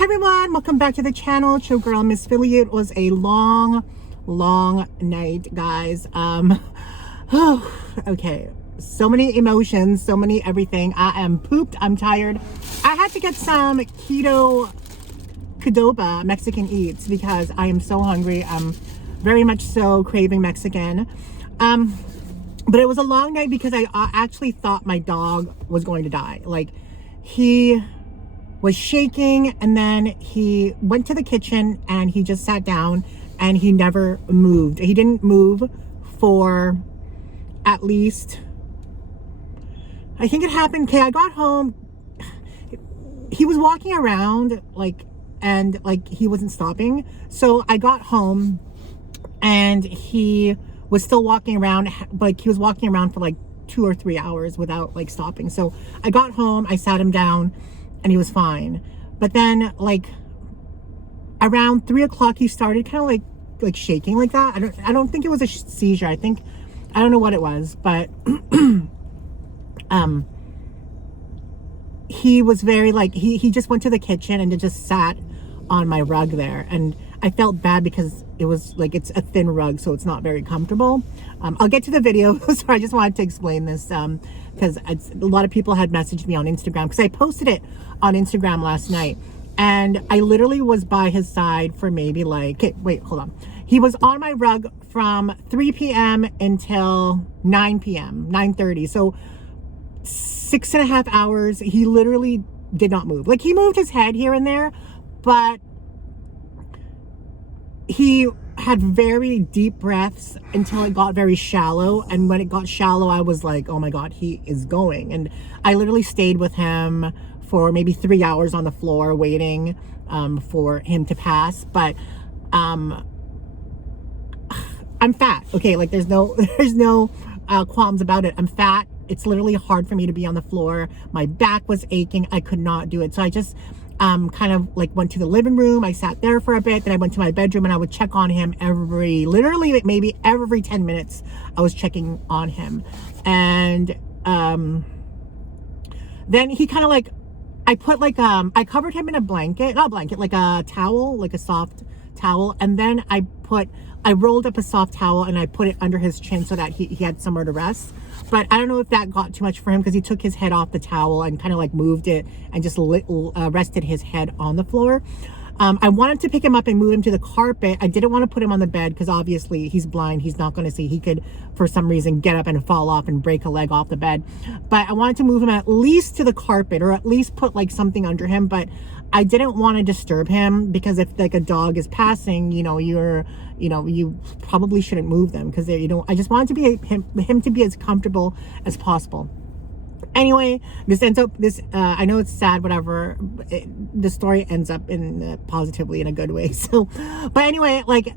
Hi everyone, welcome back to the channel. Chill girl Msfili. It was a long night, guys. Okay, so many emotions, so many everything. I am pooped, I'm tired. I had to get some keto Qdoba Mexican eats because I am so hungry. I'm very much so craving Mexican. But it was a long night because I actually thought my dog was going to die. Like, he was shaking, and then he went to the kitchen and he just sat down and he never moved. He didn't move for at least, I think it happened, okay, I got home, he was walking around and he wasn't stopping. So I got home and he was still walking around, like he was walking around for like 2 or 3 hours without like stopping. So I got home, I sat him down and he was fine. But then like around 3 o'clock he started kind of like shaking like that. I don't think it was a seizure. I don't know what it was, but he was very like, he just went to the kitchen and just sat on my rug there, and I felt bad because it was like, it's a thin rug, so it's not very comfortable. I'll get to the video. So I just wanted to explain this because a lot of people had messaged me on Instagram because I posted it on Instagram last night, and I literally was by his side for maybe like, okay, wait, hold on. He was on my rug from 3 p.m. until 9 p.m., 9:30. So 6.5 hours. He literally did not move. Like, he moved his head here and there, but he had very deep breaths until it got very shallow. And when it got shallow, I was like, oh my God, he is going. And I literally stayed with him for maybe 3 hours on the floor waiting for him to pass. But I'm fat. Okay, like there's no qualms about it. I'm fat. It's literally hard for me to be on the floor. My back was aching. I could not do it. So I just kind of like went to the living room. I sat there for a bit. Then I went to my bedroom and I would check on him literally maybe every 10 minutes. I was checking on him. And then he kind of like, I put like, I covered him in a blanket, not a blanket, like a towel, like a soft towel. And then I rolled up a soft towel and I put it under his chin so that he had somewhere to rest. But I don't know if that got too much for him because he took his head off the towel and kind of like moved it and just rested his head on the floor. I wanted to pick him up and move him to the carpet. I didn't want to put him on the bed because obviously he's blind. He's not going to see. He could, for some reason, get up and fall off and break a leg off the bed. But I wanted to move him at least to the carpet, or at least put like something under him. But I didn't want to disturb him because if like a dog is passing, you probably shouldn't move them because I just wanted to be him to be as comfortable as possible. Anyway, this ends up, I know it's sad, whatever, the story ends up in positively in a good way. So, but anyway, like,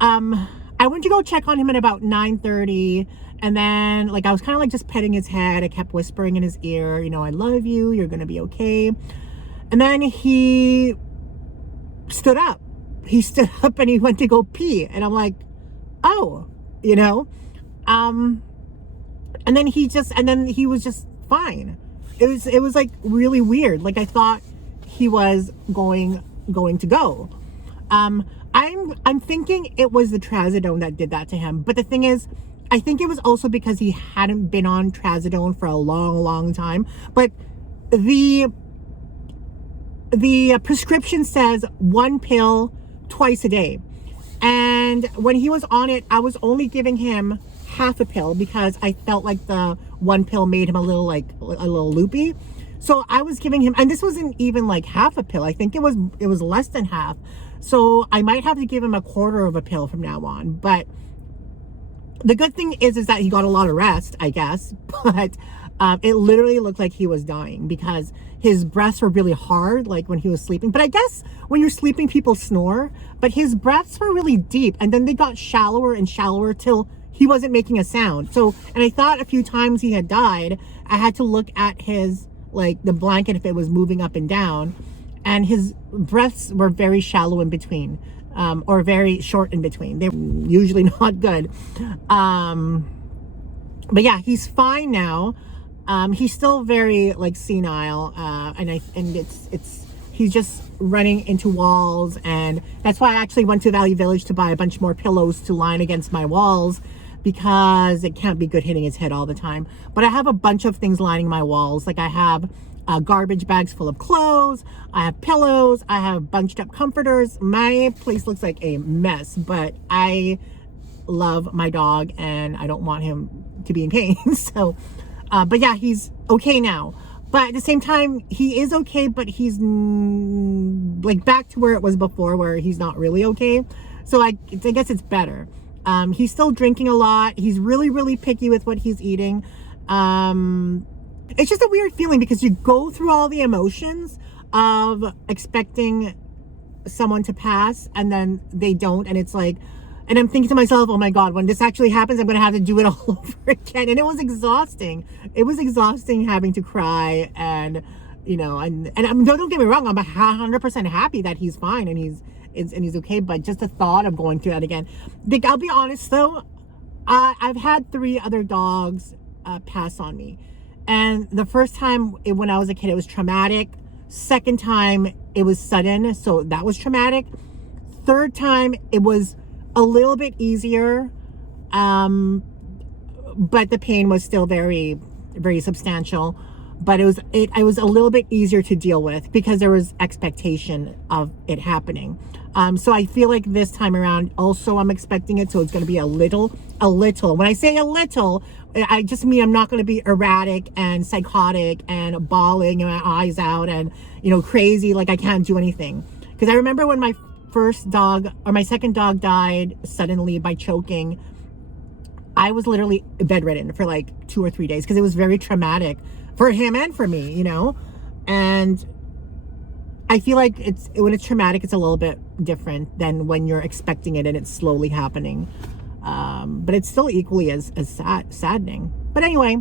I went to go check on him at about 9:30, and then like, I was kind of like just petting his head. I kept whispering in his ear, I love you, you're going to be okay. And then he stood up. He stood up and he went to go pee. And I'm like, oh, and then he was just fine. It was like really weird. Like, I thought he was going to go. I'm thinking it was the trazodone that did that to him. But the thing is, I think it was also because he hadn't been on trazodone for a long time. But the prescription says 1 pill twice a day. And when he was on it, I was only giving him half a pill because I felt like the 1 pill made him a little loopy. So I was giving him, and this wasn't even like half a pill. I think it was less than half. So I might have to give him a quarter of a pill from now on. But the good thing is that he got a lot of rest, I guess. But it literally looked like he was dying because his breaths were really hard, like when he was sleeping. But I guess when you're sleeping, people snore. But his breaths were really deep, and then they got shallower and shallower till he wasn't making a sound. So, and I thought a few times he had died. I had to look at his, like the blanket, if it was moving up and down, and his breaths were very shallow in between, or very short in between. They're usually not good. But yeah, he's fine now. He's still very like senile, and it's he's just running into walls. And that's why I actually went to Value Village to buy a bunch more pillows to line against my walls, because it can't be good hitting his head all the time. But I have a bunch of things lining my walls. Like I have garbage bags full of clothes, I have pillows, I have bunched up comforters. My place looks like a mess, but I love my dog and I don't want him to be in pain. So but yeah, he's okay now. But at the same time, he is okay, but he's like back to where it was before, where he's not really okay. So I guess it's better. He's still drinking a lot. He's really, really picky with what he's eating. It's just a weird feeling, because you go through all the emotions of expecting someone to pass and then they don't. And it's like, and I'm thinking to myself, oh my God, when this actually happens, I'm going to have to do it all over again. And it was exhausting. It was exhausting having to cry. And, you know, and don't get me wrong, I'm 100% happy that he's fine and he's okay. But just the thought of going through that again. I'll be honest though, I've had 3 other dogs pass on me. And the first time when I was a kid, it was traumatic. Second time, it was sudden. So that was traumatic. Third time, it was a little bit easier, but the pain was still very, very substantial. But it was a little bit easier to deal with because there was expectation of it happening. So I feel like this time around also I'm expecting it, so it's going to be a little. When I say a little, I just mean I'm not going to be erratic and psychotic and bawling my eyes out and, you know, crazy like I can't do anything. Because I remember when my second dog died suddenly by choking, I was literally bedridden for like 2 or 3 days because it was very traumatic for him and for me, you know. And I feel like when it's traumatic, it's a little bit different than when you're expecting it and it's slowly happening. But it's still equally as saddening. But anyway,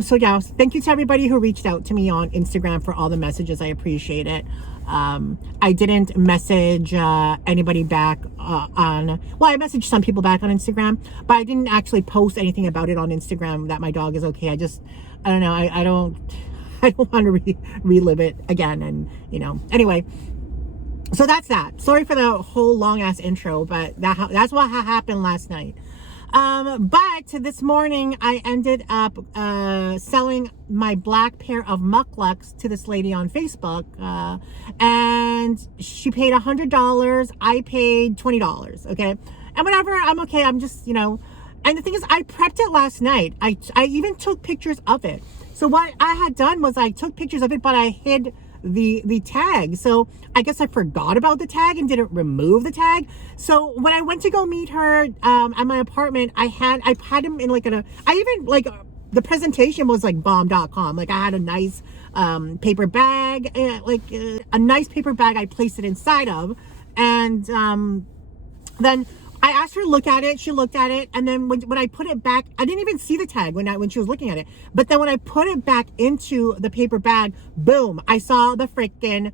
so yeah, thank you to everybody who reached out to me on Instagram for all the messages. I appreciate it. I didn't message anybody back I messaged some people back on Instagram, but I didn't actually post anything about it on Instagram that my dog is okay. I don't know. I don't want to relive it again. And, you know, anyway, so that's that. Sorry for the whole long ass intro, but that's what happened last night. But this morning I ended up selling my black pair of mucklucks to this lady on Facebook, and she paid $100. I paid $20. Okay, and whatever, I'm okay. I'm just, you know, and the thing is, I prepped it last night. I even took pictures of it. So what I had done was I took pictures of it, but I hid the tag. So I guess I forgot about the tag and didn't remove the tag. So when I went to go meet her at my apartment, I had him in like the presentation was like bomb.com. Like I had a nice paper bag, a nice paper bag I placed it inside of. And then I asked her to look at it. She looked at it. And then when I put it back, I didn't even see the tag when she was looking at it. But then when I put it back into the paper bag, boom, I saw the freaking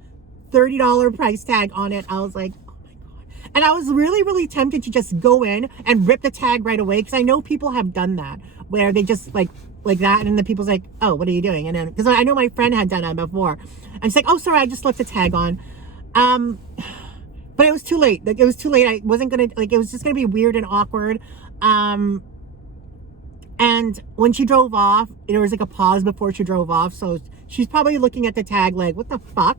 $30 price tag on it. I was like, oh my God. And I was really, really tempted to just go in and rip the tag right away. Because I know people have done that, where they just like that. And then the people's like, oh, what are you doing? And then, because I know my friend had done that before. And she's like, oh, sorry, I just left the tag on. But it was too late. Like, it was too late. I wasn't gonna, like, it was just gonna be weird and awkward. And when she drove off, there was like a pause before she drove off. So she's probably looking at the tag like, what the fuck?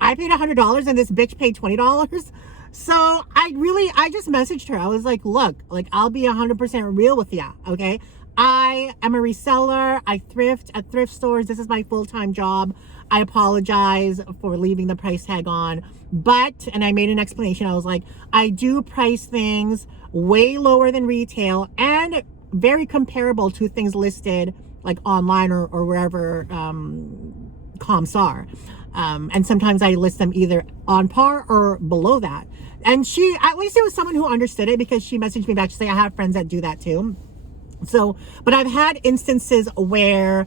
I paid $100 and this bitch paid $20. So I just messaged her. I was like, look, like, I'll be 100% real with ya, okay? I am a reseller. I thrift at thrift stores. This is my full-time job. I apologize for leaving the price tag on, but, and I made an explanation. I was like, I do price things way lower than retail and very comparable to things listed like online or wherever comps are. And sometimes I list them either on par or below that. And she, at least it was someone who understood it, because she messaged me back to say, I have friends that do that too. So, but I've had instances where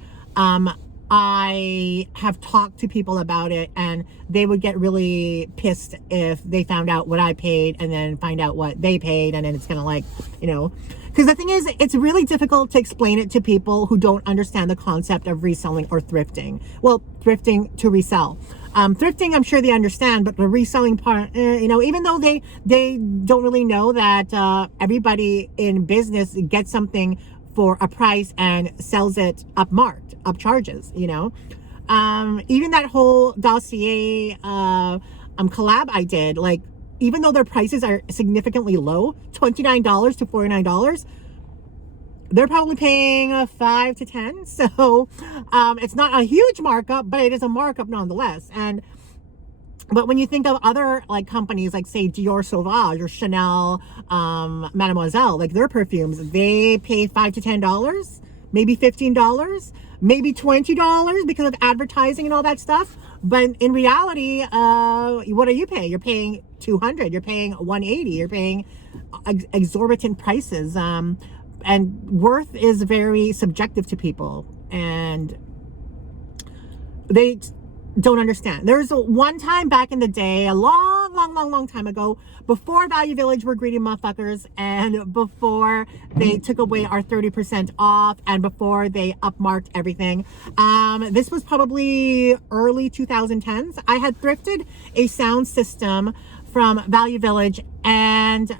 I have talked to people about it, and they would get really pissed if they found out what I paid and then find out what they paid. And then it's kind of like, you know, because the thing is, it's really difficult to explain it to people who don't understand the concept of reselling or thrifting. Well, thrifting to resell. Thrifting, I'm sure they understand, but the reselling part, you know, even though they don't really know that everybody in business gets something for a price and sells it up charges, you know. Even that whole dossier collab I did, like, even though their prices are significantly low, $29 to $49, they're probably paying 5 to 10. So it's not a huge markup, but it is a markup nonetheless. But when you think of other like companies like say Dior Sauvage or Chanel, Mademoiselle, like their perfumes, they pay $5 to $10, maybe $15, maybe $20 because of advertising and all that stuff. But in reality, what do you pay? You're paying $200, you're paying $180, you're paying exorbitant prices. And worth is very subjective to people, and they don't understand. There's one time back in the day, a long time ago, before Value Village were greedy motherfuckers, and before they took away our 30% off, and before they upmarked everything. This was probably early 2010s. I had thrifted a sound system from Value Village, and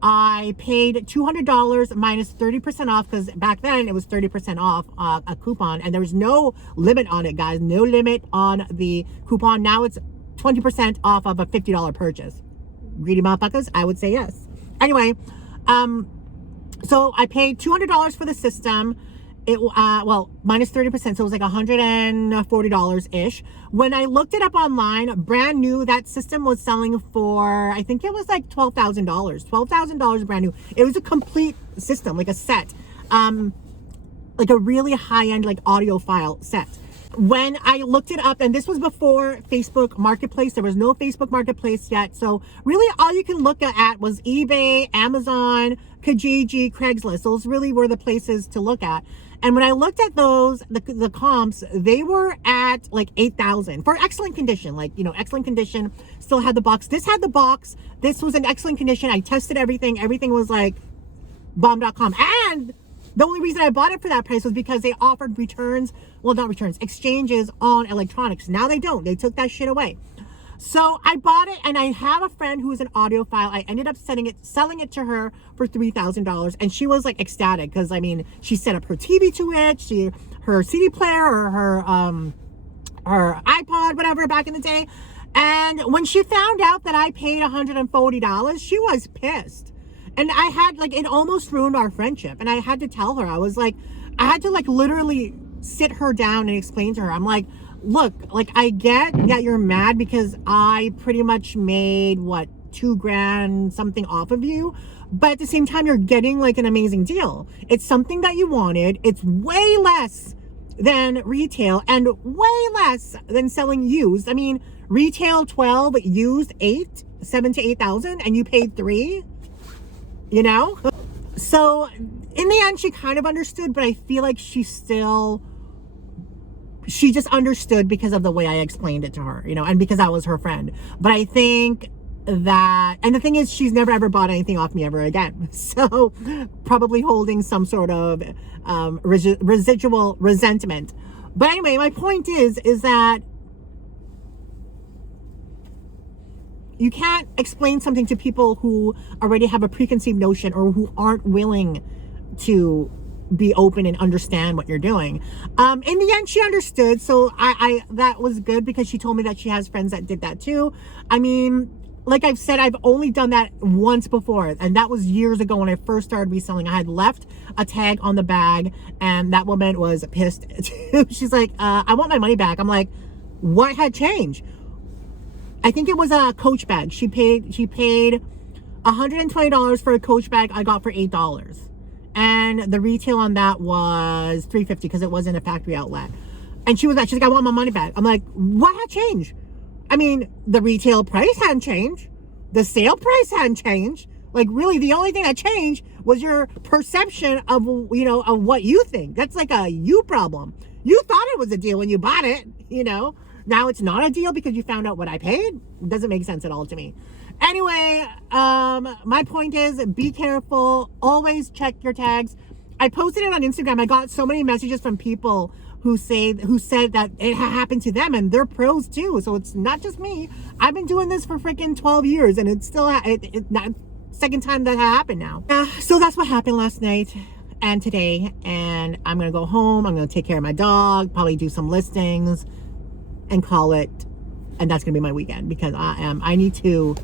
I paid $200 minus 30% off, because back then it was 30% off a coupon, and there was no limit on it, guys. No limit on the coupon. Now it's 20% off of a $50 purchase. Greedy motherfuckers, I would say yes. Anyway, so I paid $200 for the system. It well, minus 30%, so it was like $140-ish. When I looked it up online, brand new, that system was selling for, I think it was like $12,000. $12,000 brand new. It was a complete system, like a set, like a really high-end like audiophile set. When I looked it up, and this was before Facebook Marketplace, there was no Facebook Marketplace yet. So really all you can look at was eBay, Amazon, Kijiji, Craigslist. Those really were the places to look at. And when I looked at those, the comps, they were at like 8,000 for excellent condition, like, you know, excellent condition, still had the box. This had the box. This was in excellent condition. I tested everything. Everything was like bomb.com. And the only reason I bought it for that price was because they offered returns, well, not returns, exchanges on electronics. Now they don't. They took that shit away. So I bought it, and I have a friend who is an audiophile. I ended up selling it to her for $3,000, and she was like ecstatic, because I mean, she set up her TV to it, her CD player, or her iPod, whatever, back in the day. And when she found out that I paid $140, she was pissed. And I had like, it almost ruined our friendship. And I had to tell her, I had to like literally sit her down and explain to her. I'm like, look, like, I get that you're mad because I pretty much made what, $2,000 something off of you, but at the same time you're getting like an amazing deal. It's something that you wanted. It's way less than retail and way less than selling used. I mean, retail 12, used 8, 7 to 8,000, and you paid 3, you know? So in the end she kind of understood, but I feel like she just understood because of the way I explained it to her, you know, and because I was her friend. But I think that, and the thing is, she's never ever bought anything off me ever again. So probably holding some sort of residual resentment. But anyway, my point is that you can't explain something to people who already have a preconceived notion, or who aren't willing to be open and understand what you're doing. In the end, she understood. So I that was good, because she told me that she has friends that did that too. I mean, like I've said, I've only done that once before, and that was years ago when I first started reselling. I had left a tag on the bag, and that woman was pissed too. She's like, I want my money back. I'm like, what had changed? I think it was a Coach bag. She paid $120 for a Coach bag I got for $8. And the retail on that was $350, because it wasn't a factory outlet. And she's like, I want my money back. I'm like, what had changed? I mean, the retail price hadn't changed. The sale price hadn't changed. Like, really, the only thing that changed was your perception of, you know, of what you think. That's like a you problem. You thought it was a deal when you bought it, you know. Now it's not a deal because you found out what I paid. It doesn't make sense at all to me. Anyway, my point is, be careful. Always check your tags. I posted it on Instagram. I got so many messages from people who said that it happened to them, and they're pros too. So it's not just me. I've been doing this for freaking 12 years, and it's still not second time that happened now. So that's what happened last night and today. And I'm gonna go home. I'm gonna take care of my dog. Probably do some listings, and call it. And that's gonna be my weekend because I need to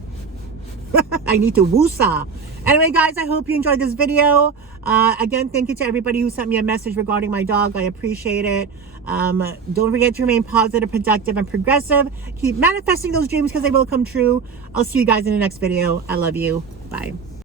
I need to woosah. Anyway, guys, I hope you enjoyed this video. Again, thank you to everybody who sent me a message regarding my dog. I appreciate it. Don't forget to remain positive, productive, and progressive. Keep manifesting those dreams because they will come true. I'll see you guys in the next video. I love you. Bye.